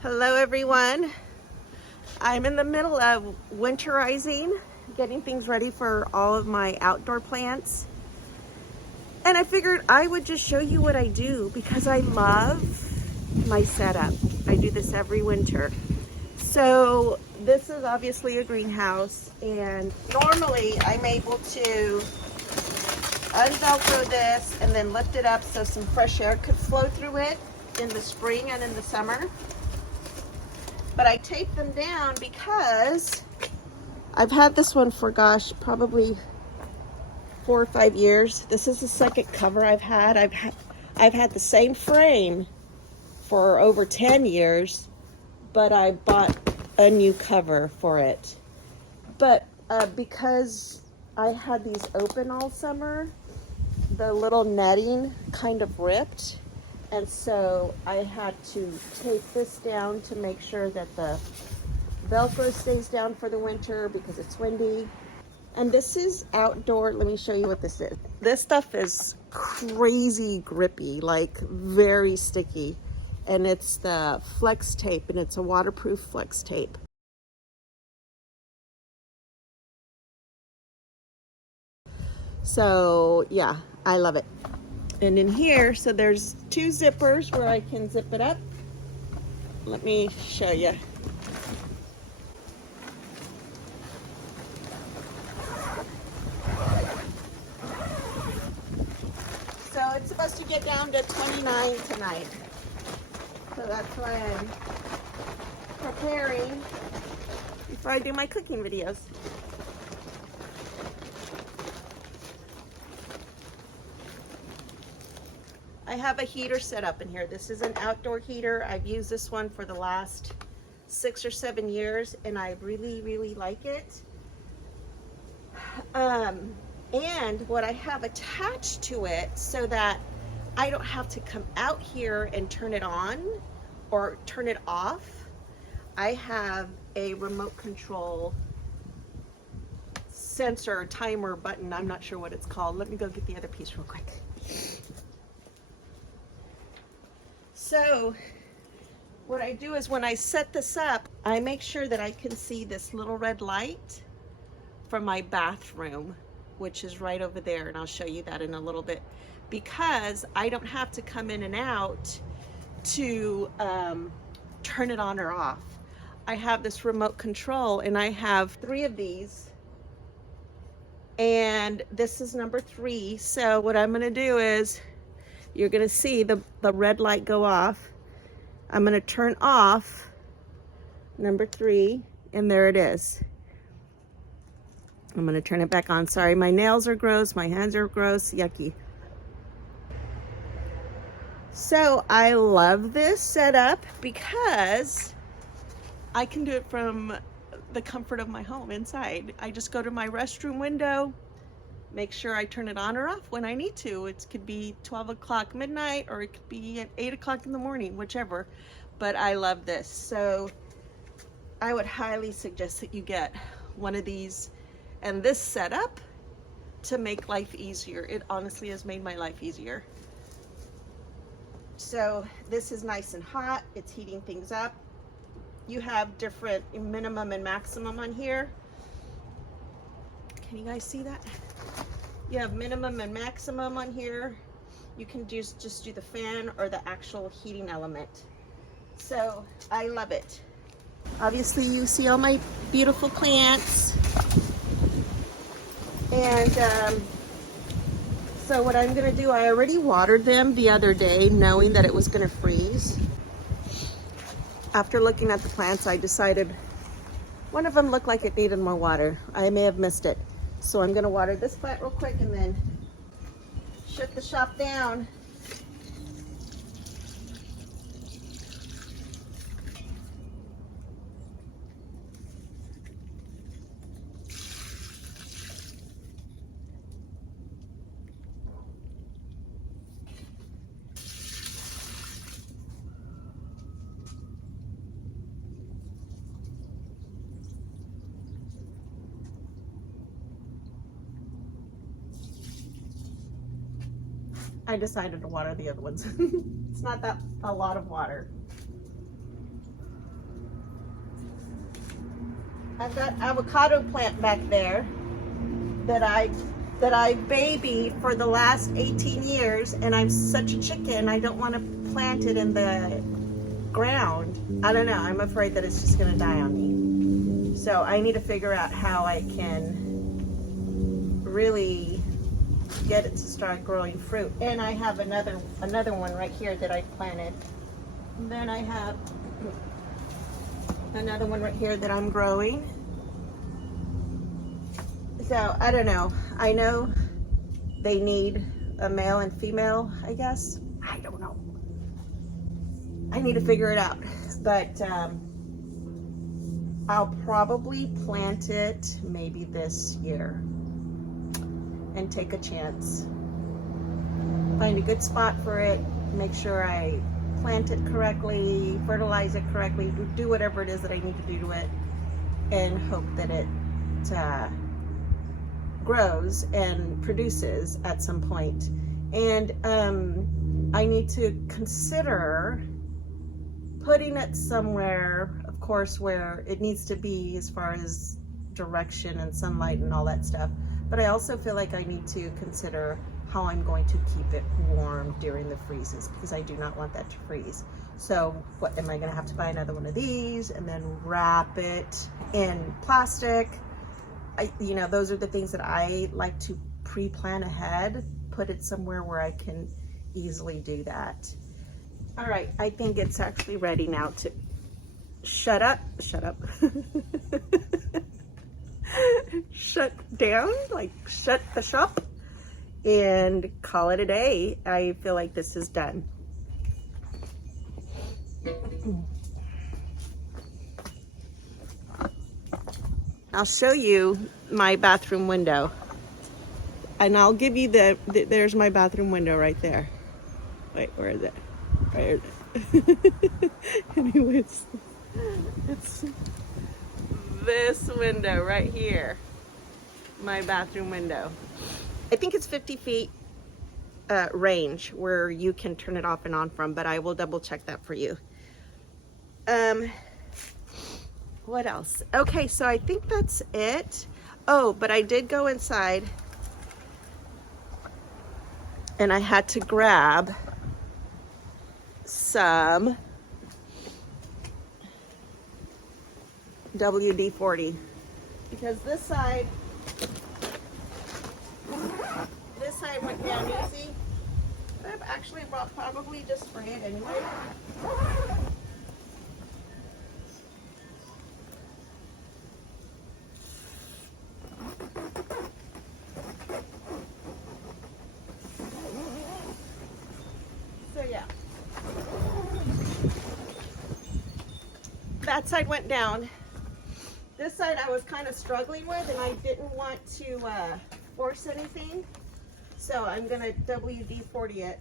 Hello everyone. I'm in the middle of winterizing, getting things ready for all of my outdoor plants. And I figured I would just show you what I do because I love my setup. I do this every winter. So this is obviously a greenhouse, and normally I'm able to unvelcro this and then lift it up so some fresh air could flow through it in the spring and in the summer. But I tape them down because I've had this one for, gosh, probably 4 or 5 years. This is the second cover I've had. I've had the same frame for over 10 years, but I bought a new cover for it. But because I had these open all summer, the little netting kind of ripped. And so I had to tape this down to make sure that the Velcro stays down for the winter because it's windy. And this is outdoor. Let me show you what this is. This stuff is crazy grippy, like very sticky. And it's the flex tape, and it's a waterproof flex tape. So yeah, I love it. And in here, so there's 2 zippers where I can zip it up. Let me show you. So it's supposed to get down to 29 tonight. So that's why I'm preparing before I do my cooking videos. I have a heater set up in here. This is an outdoor heater. I've used this one for the last 6 or 7 years, and I really, really like it. And what I have attached to it so that I don't have to come out here and turn it on or turn it off, I have a remote control sensor timer button. I'm not sure what it's called. Let me go get the other piece real quick. So what I do is when I set this up, I make sure that I can see this little red light from my bathroom, which is right over there, and I'll show you that in a little bit, because I don't have to come in and out to turn it on or off. I have this remote control, and I have 3 of these, and this is number 3. So what I'm gonna do is, you're gonna see the red light go off. I'm gonna turn off number 3, and there it is. I'm gonna turn it back on. Sorry, my nails are gross, my hands are gross, yucky. So I love this setup because I can do it from the comfort of my home inside. I just go to my restroom window, make sure I turn it on or off when I need to. It could be 12 o'clock midnight, or it could be at 8 o'clock in the morning, whichever. But I love this. So I would highly suggest that you get one of these and this setup to make life easier. It honestly has made my life easier. So this is nice and hot. It's heating things up. You have different minimum and maximum on here. Can you guys see that? You have minimum and maximum on here. You can just do the fan or the actual heating element. So I love it. Obviously you see all my beautiful plants. And so what I'm gonna do, I already watered them the other day knowing that it was gonna freeze. After looking at the plants, I decided one of them looked like it needed more water. I may have missed it. So I'm gonna water this plant real quick and then shut the shop down. I decided to water the other ones. It's not that a lot of water. I've got avocado plant back there that I babied for the last 18 years, and I'm such a chicken, I don't want to plant it in the ground. I don't know, I'm afraid that it's just going to die on me. So I need to figure out how I can really get it to start growing fruit. And I have another one right here that I planted. And then I have another one right here that I'm growing. So I don't know. I know they need a male and female, I guess. I don't know. I need to figure it out. But I'll probably plant it maybe this year and take a chance. Find a good spot for it, make sure I plant it correctly, fertilize it correctly, do whatever it is that I need to do to it, and hope that it grows and produces at some point. And I need to consider putting it somewhere, of course, where it needs to be as far as direction and sunlight and all that stuff. But I also feel like I need to consider how I'm going to keep it warm during the freezes, because I do not want that to freeze. So what, am I going to have to buy another one of these and then wrap it in plastic? You know, those are the things that I like to pre-plan ahead, put it somewhere where I can easily do that. All right, I think it's actually ready now to shut up. Shut down, like shut the shop and call it a day. I feel like this is done. I'll show you my bathroom window, and I'll give you there's my bathroom window right there. Wait, where is it? Where is it? Anyways, it's this window right here, my bathroom window. I think it's 50 feet range where you can turn it off and on from, but I will double check that for you. What else? Okay, so I think that's it. Oh, but I did go inside and I had to grab some WD-40 because this side went down easy. I've actually probably just spray it anyway. So yeah, that side went down. This side I was kind of struggling with, and I didn't want to force anything, so I'm gonna WD-40 it.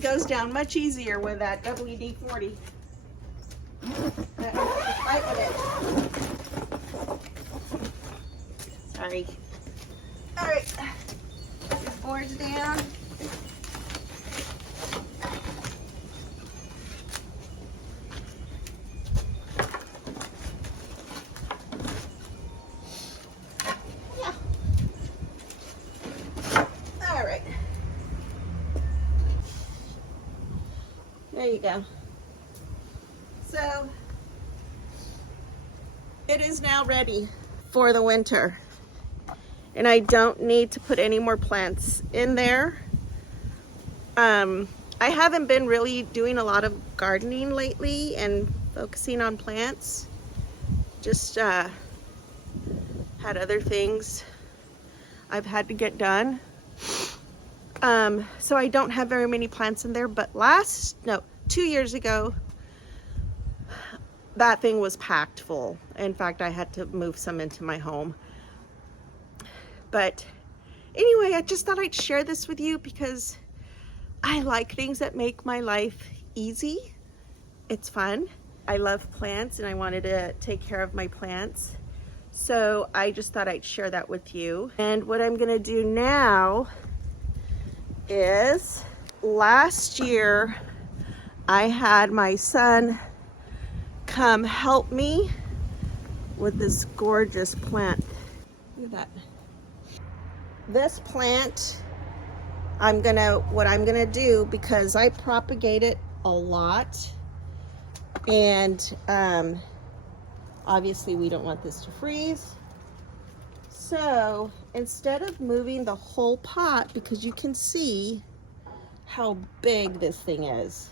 Goes down much easier with that WD-40. Fight with it. Sorry. All right, your board's down. Yeah. All right. There you go. So it is now ready for the winter, and I don't need to put any more plants in there. I haven't been really doing a lot of gardening lately and focusing on plants. Just had other things I've had to get done. So I don't have very many plants in there, but 2 years ago, that thing was packed full. In fact, I had to move some into my home. But anyway, I just thought I'd share this with you because I like things that make my life easy. It's fun. I love plants and I wanted to take care of my plants. So I just thought I'd share that with you. And what I'm gonna do now is, last year I had my son come help me with this gorgeous plant. Look at that. This plant, what I'm gonna do, because I propagate it a lot, and obviously we don't want this to freeze. So instead of moving the whole pot, because you can see how big this thing is,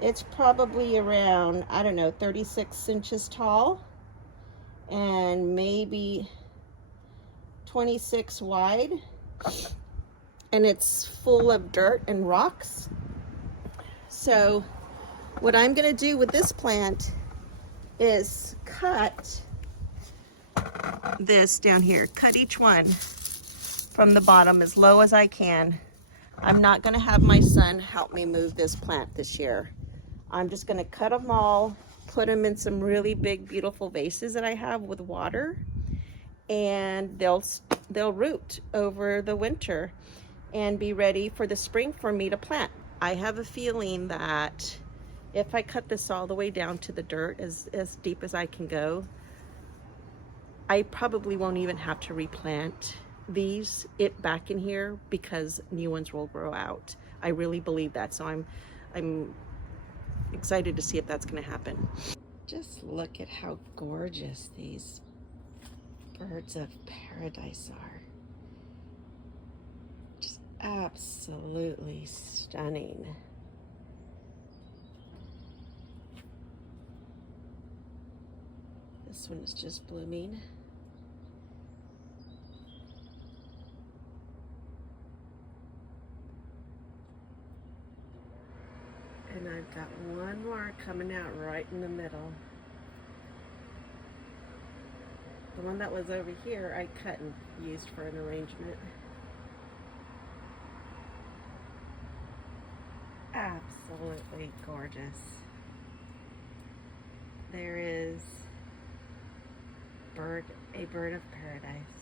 it's probably around, I don't know, 36 inches tall and maybe 26 wide, and it's full of dirt and rocks. So what I'm gonna do with this plant is cut this down here, cut each one from the bottom as low as I can. I'm not gonna have my son help me move this plant this year. I'm just gonna cut them all, put them in some really big, beautiful vases that I have with water, and they'll root over the winter and be ready for the spring for me to plant. I have a feeling that if I cut this all the way down to the dirt, as deep as I can go, I probably won't even have to replant these back in here, because new ones will grow out. I really believe that, so I'm excited to see if that's going to happen. Just look at how gorgeous these birds of paradise are. Just absolutely stunning. This one is just blooming. And I've got one more coming out right in the middle. The one that was over here, I cut and used for an arrangement. Absolutely gorgeous. There is a bird of paradise.